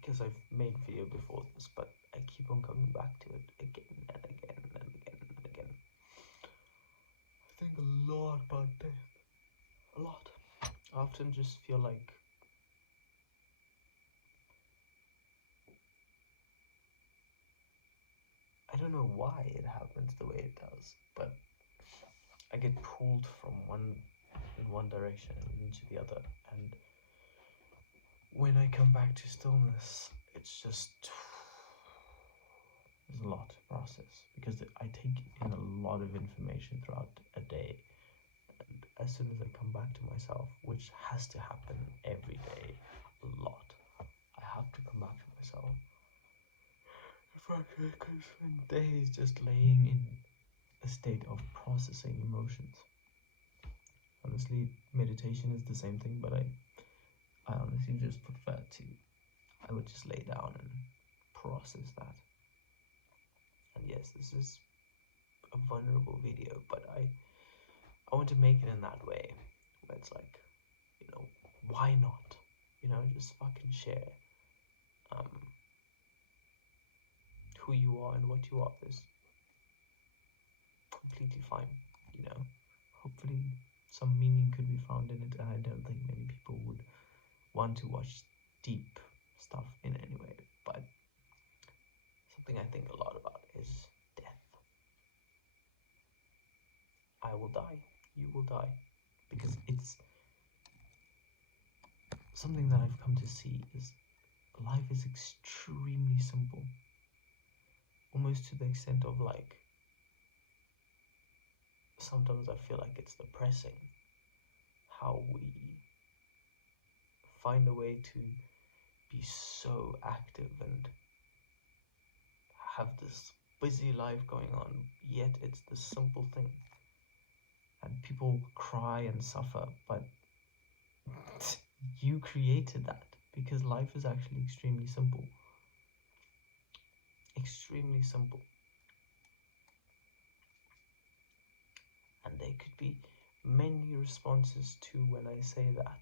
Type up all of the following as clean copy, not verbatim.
because I've made video before this, but I keep on coming back to it again and again and again and again. I think a lot about death. A lot. I often just feel like I don't know why it happens the way it does, but I get pulled from one direction into the other, and when I come back to stillness, it's just there's a lot to process because I take in a lot of information throughout a day, and as soon as I come back to myself, which has to happen every day, a lot, I have to come back to myself. If I could spend days just laying in a state of processing emotions. Honestly, meditation is the same thing, but I honestly just prefer to, I would just lay down and process that. And yes, this is a vulnerable video, but I want to make it in that way, where it's like, why not? Just fucking share who you are and what you are is completely fine, Hopefully some meaning could be found in it, and I don't think many people would want to watch deep stuff in any way, but something I think a lot about is death. I will die, you will die, because it's something that I've come to see is life is extremely simple, almost to the extent of like, sometimes I feel like it's depressing how we find a way to be so active and have this busy life going on, yet it's the simple thing. And people cry and suffer, but you created that because life is actually extremely simple. Extremely simple. And there could be many responses to when I say that.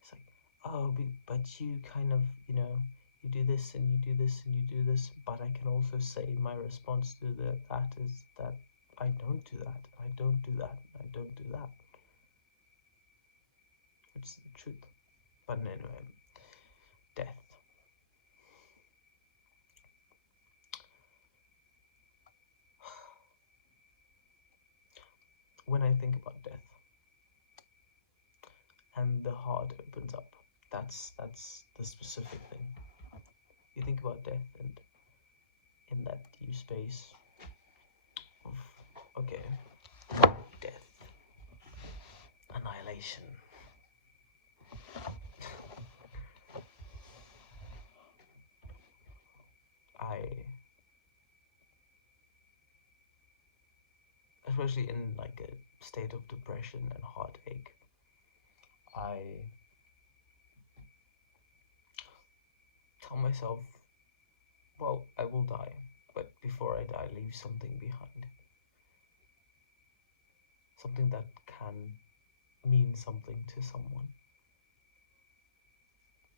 It's like, oh, but you kind of, you do this and you do this and you do this, but I can also say my response to that is that I don't do that, I don't do that, I don't do that. Which is the truth. But anyway, death. When I think about death and the heart opens up, that's the specific thing. You think about death, and in that deep space of, okay, death, annihilation, especially in like a state of depression and heartache, I tell myself, well, I will die, but before I die, leave something behind. Something that can mean something to someone.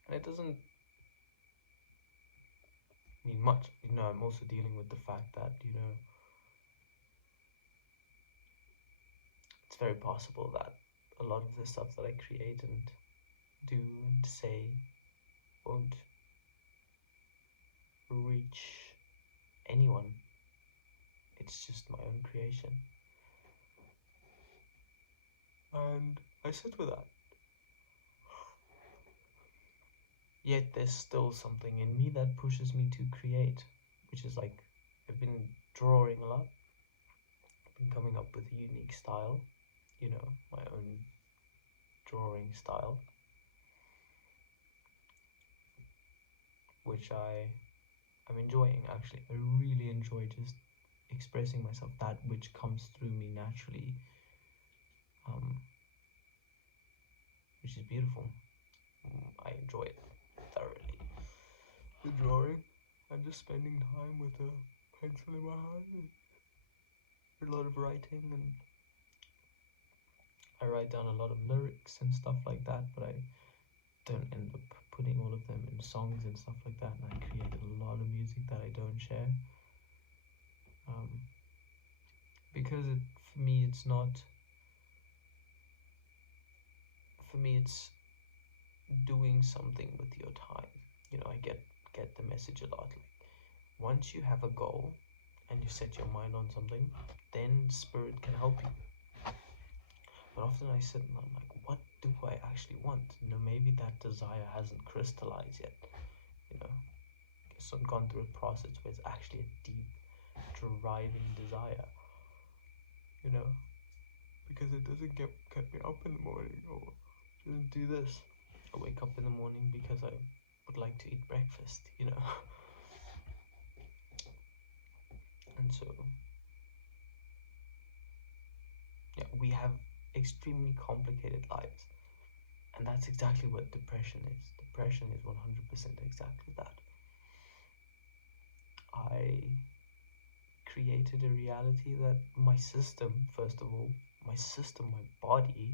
And it doesn't mean much. I'm also dealing with the fact that, it's very possible that a lot of the stuff that I create and do and say won't reach anyone. It's just my own creation. And I sit with that. Yet there's still something in me that pushes me to create, which is like, I've been drawing a lot. I've been coming up with a unique style, my own drawing style, which I'm enjoying actually. I really enjoy just expressing myself, that which comes through me naturally, which is beautiful. I enjoy it thoroughly. The drawing, I'm just spending time with a pencil in my hand, and a lot of writing, and I write down a lot of lyrics and stuff like that, but don't end up putting all of them in songs and stuff like that, and I create a lot of music that I don't share. Because for me it's not, for me it's doing something with your time. I get the message a lot. Like, once you have a goal and you set your mind on something, then spirit can help you. But often I sit and I'm like, what do I actually want? Maybe that desire hasn't crystallized yet. It's not gone through a process where it's actually a deep, driving desire. Because it doesn't get me up in the morning, or doesn't do this. I wake up in the morning because I would like to eat breakfast. And so, yeah, we have extremely complicated lives, and that's exactly what depression is. Depression is 100% exactly that. I created a reality that my system, first of all, my body,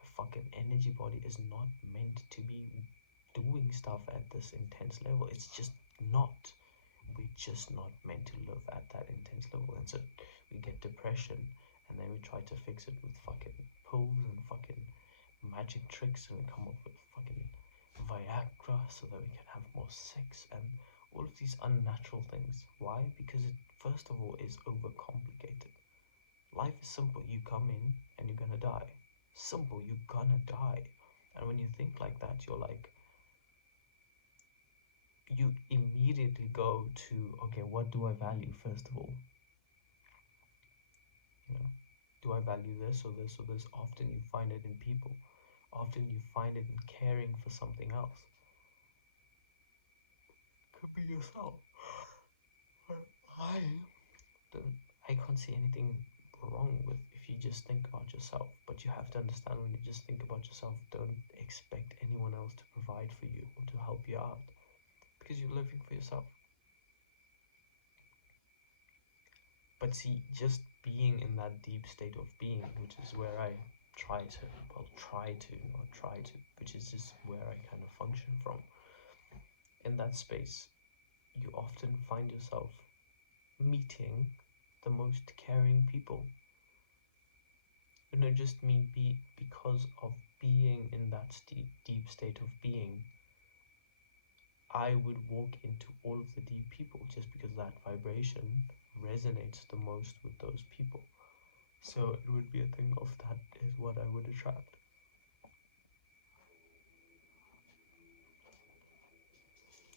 my fucking energy body is not meant to be doing stuff at this intense level. It's just not. We're just not meant to live at that intense level. And so we get depression, and then we try to fix it with fucking pills and fucking magic tricks, and we come up with fucking Viagra so that we can have more sex and all of these unnatural things. Why? Because it, first of all, is overcomplicated. Life is simple. You come in and you're gonna die. Simple, you're gonna die. And when you think like that, you're like, you immediately go to, okay, what do I value first of all? Do I value this or this or this? Often you find it in people. Often you find it in caring for something else. Could be yourself. I can't see anything wrong with if you just think about yourself, but you have to understand, when you just think about yourself, don't expect anyone else to provide for you or to help you out, because you're living for yourself. But see, just being in that deep state of being, which is where I which is just where I kind of function from, in that space, you often find yourself meeting the most caring people. Just because of being in that deep state of being, I would walk into all of the deep people just because that vibration resonates the most with those people. So it would be a thing of that is what I would attract.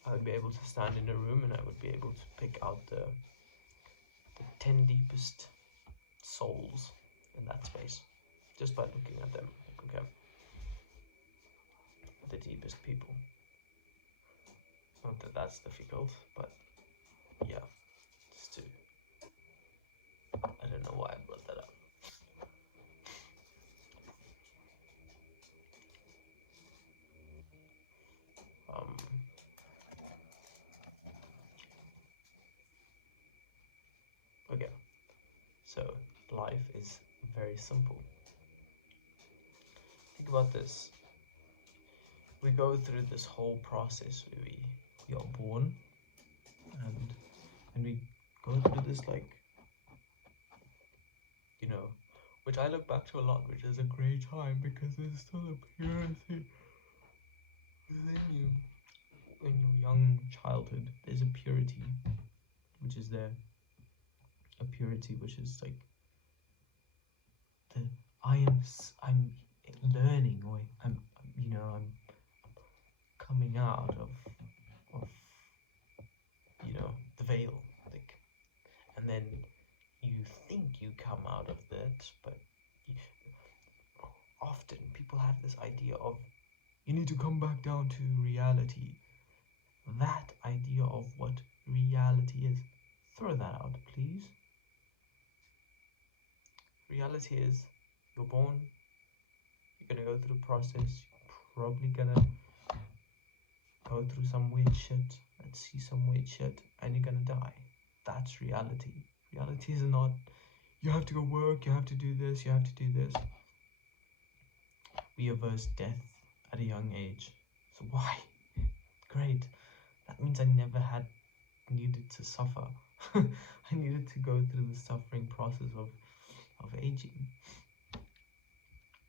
I would be able to stand in a room and I would be able to pick out the 10 deepest souls in that space just by looking at them. Like, okay, the deepest people. Not that that's difficult, but yeah, just to, I don't know why I brought that up. Okay, so life is very simple. Think about this. We go through this whole process where we are born, and we go through this, like, which I look back to a lot, which is a great time because there's still a purity within you. In your young childhood, there's a purity which is there. A purity which is like I'm learning, or I'm coming out of the veil, like, and then you think you come out of that, but often people have this idea of you need to come back down to reality. That idea of what reality is, throw that out, please. Reality is, you're born, you're gonna go through the process, you're probably gonna go through some weird shit and see some weird shit, and you're gonna die. That's reality. Reality is not, you have to go work, you have to do this, you have to do this. We averse death at a young age. So why? Great. That means I never had needed to suffer. I needed to go through the suffering process of aging.